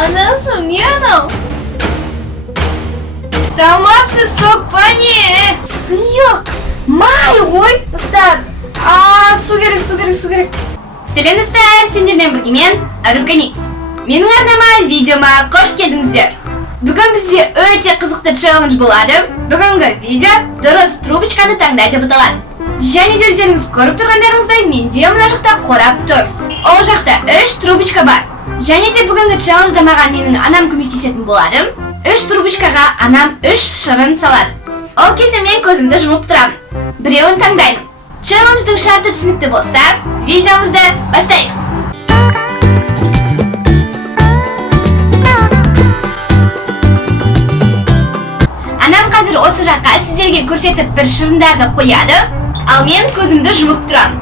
Anasım niye anam? Tomatni so'kpa ne? Suyuq. May qo'y. Ustad. Suv kerak, suv kerak, suv kerak. Sizlar sendермен birga men Organix. Mening arnama videoma xush keldingizlar. Bugun bizga o'ta qiziqli challenge bo'ladi. Bugungi video durust trubочканы tanlay deb ataladi. Және де o'zingiz ko'rib turganlaringizdek menda ham mana yoqda qarab tur. O yoqda 3 trubочка bor. Және de bugungi challenge mаған mening anam ko'maklashатын bo'ladi. 3 trubочкаga anam 3 shirin saladi. O kesin men ko'zimni yumib turaman. Birovini tanglayman. Challenge'ning sharti tushunarli bo'lsa, videomizni boshlaylik. Anam hozir o'sha yoqqa sizlarga ko'rsatib bir shirinlarni qo'yadi. Al men ko'zimni yumib turaman.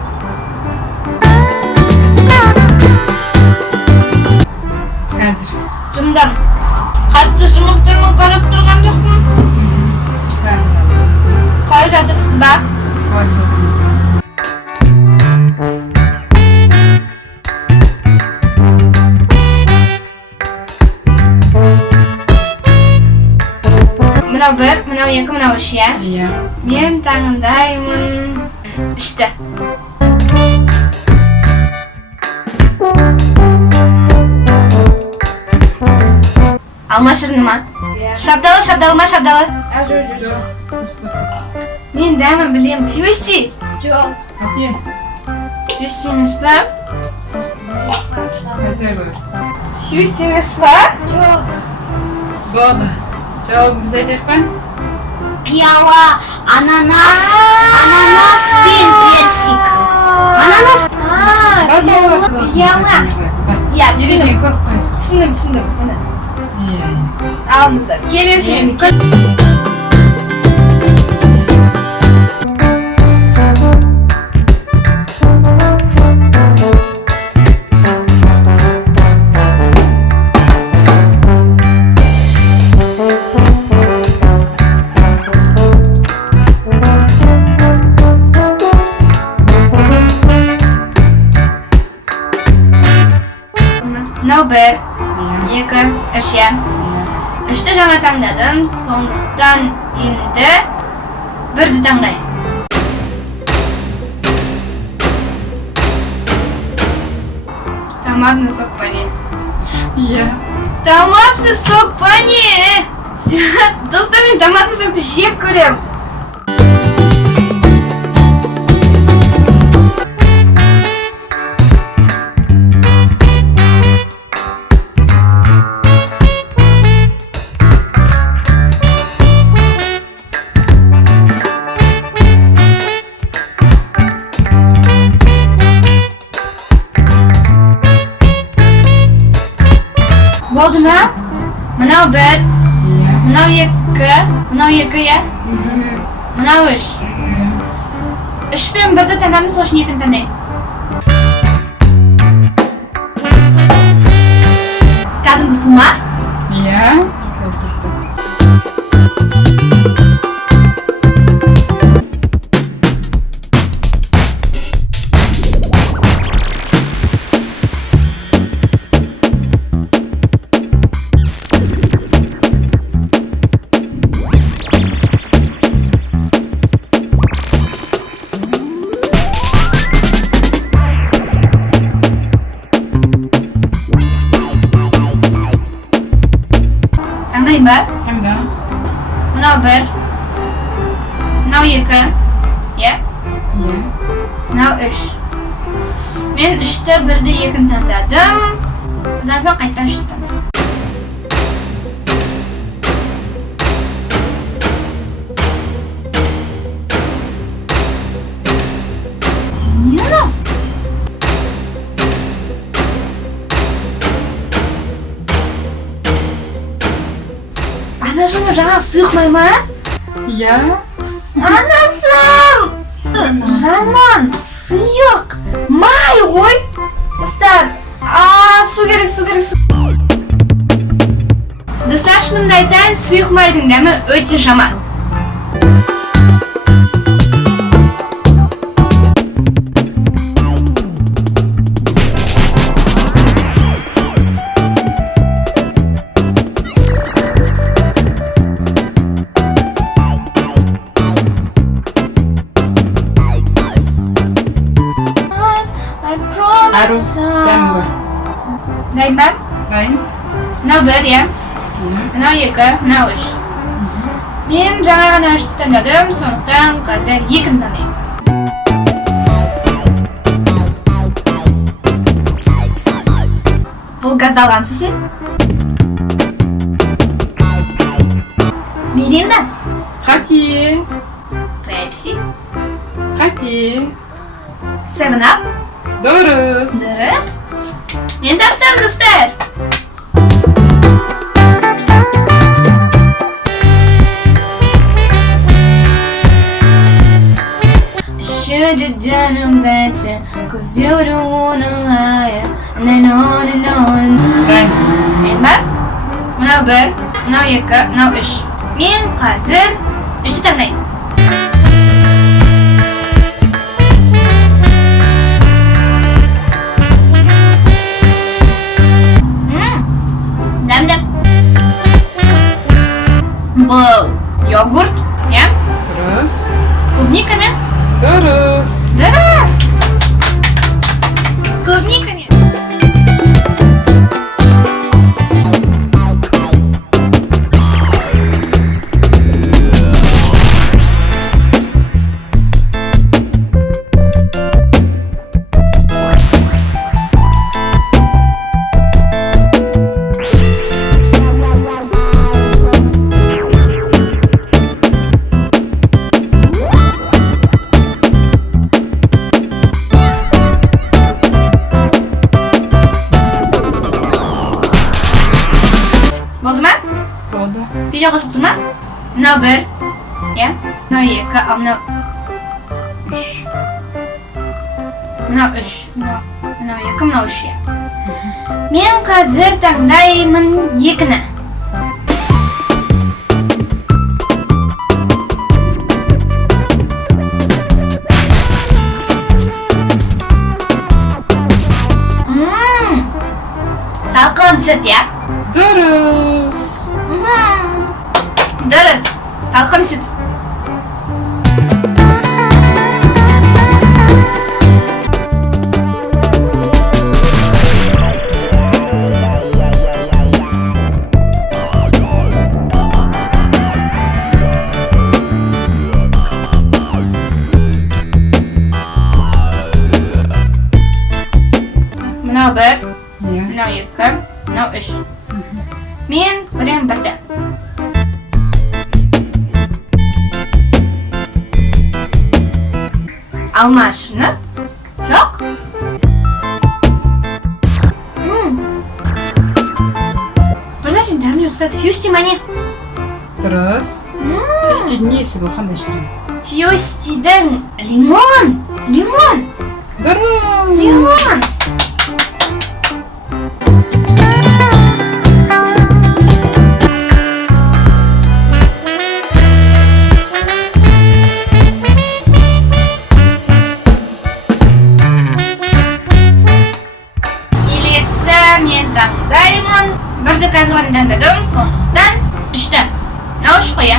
Hozir. Jumdam. Qattiq yumib turman, qarab turgan yo'qman. Qo'yasiz bak. Mana bir, mana ikki, mana uch ya. Iya. Men tangdayman. İşte. Alma shirinimi? Shabdali, shabdalima, shabdali. Men dayman bilyapman. Fyusi. Yo'q. Hadi. Fyusi emasmi? Hadi buyur. Fyusi emasmi? Yo'q. Bo'ldi. Javobimizni aytyapman. Piyala, ananas, ananas ben persik. Ananas. Piyala. Ya, Yedinchi ko'rib qo'yasiz. Tushundim. Mana. Iya. Almizlar. Kelin. Bir, iki, üç ya. Üçte жаңа таңдадым, сондықтан енді бірді таңдайын. Томатный сок пане. Iya. Томатный сок пане! Достар, мен томатный сокты жеп көрем. Bo'ldi mi? Mana bir, mana ikki ya. Mana uch. Uch bilan birda tanamni sochni yakın tanlayman. Qadimgi suma? Iya. Tangdayım ben. Hamda. Mana bir, mana ikki, ya. Iya. Mana uch. Men 3'te 1'de yakın tanladım. So'ndan so'ng qaytadan 3'te tanladim. Niye lan? Anasını жаңа сыймайма? Iya. Anasım! Жаман, сыйық. Май ғой. Достар, su керек, su. Достар, шынымды айтайын, сұйық майдың дәмі өте жаман. бар. Дайын ба? Дайын? Мынау 1, иә? Иә. Мынау 2, мынау 3. Мен жаңа ғана 3-ті таңдадым, сондықтан қазір 2-ні таңдаймын. Бұл газдалған сусын. Миринда. Қате. Пепси. Қате. 7-Up. Дұрыс. Дұрыс. Мен таптым, қыздар. Şöyle bence kızıyorum onunla and I know. Дайын. Дайын ба? Мынау 1, мынау 2, мынау 3. Мен қазір 3-ті таңдаймын. Дәм-дәм. Бұл йогурт, иә? Дұрыс. Клубника мен? Дұрыс. Дұрыс! Клубника мен. Болды ма? Болды. Видео қосып тұр ма? Мынау 1, иә? Мынау 2, ал мынау 3. мынау 3, мынау 2, мынау 3, иә? Мен қазір таңдаймын 2-ні. Салқын сүт, иә? Дұрыс. Дұрыс. Салқын сүт. Мынау 1, Иә. мынау 2, мынау 3. Мен көремін 1-ті. Алма шырыны? Жоқ? Бірді сен дәміне ұқсайды. Фьюсти ма не? Дұрыс. Фьюстидің несі бұл, қандай шырын? Фьюстидің лимон. Лимон. Дұрыс. Лимон. Келесі мен таңдаймын. 1-ді қазір ғана таңдадым, сондықтан 3-ті. Мынау 3 қой, иә?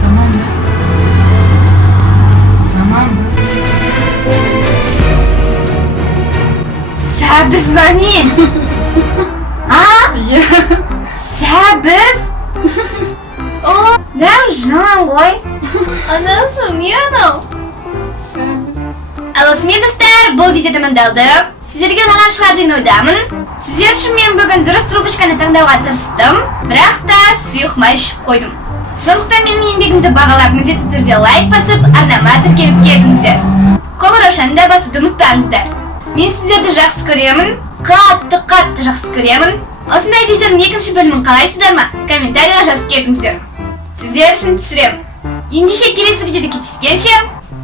Tamam ya. Tamam mı? Сәбіз ба не? А? Иә. Сәбіз? О, дәм жаман ғой. Анасы, не анау? Сәбіз. Алысымен достар, бұл видео тәмамдалды. Сіздерге ұнаған шығар деген ойдамын. Сіздер үшін мен бүгін дұрыс трубочканы таңдауға тырыстым, бірақ та сұйық-май ішіп қойдым. Сондықтан менің еңбегімді бағалап, міндетті түрде лайк басып, арнама тіркеліп кетіңіздер. Қоңыраушаны да басуды ұмытпаңыздар. Мен сіздерді жақсы көремін, қатты жақсы көремін. Осындай видеоның екінші бөлімін қалайсыздар ма? Комментарийға жазып кетіңіздер. Сіздер үшін түсіремін. Ендеше келесі видеода кездескенше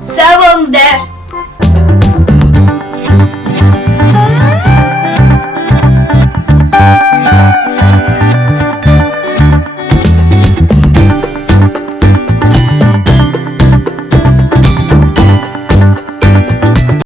сау болыңыздар.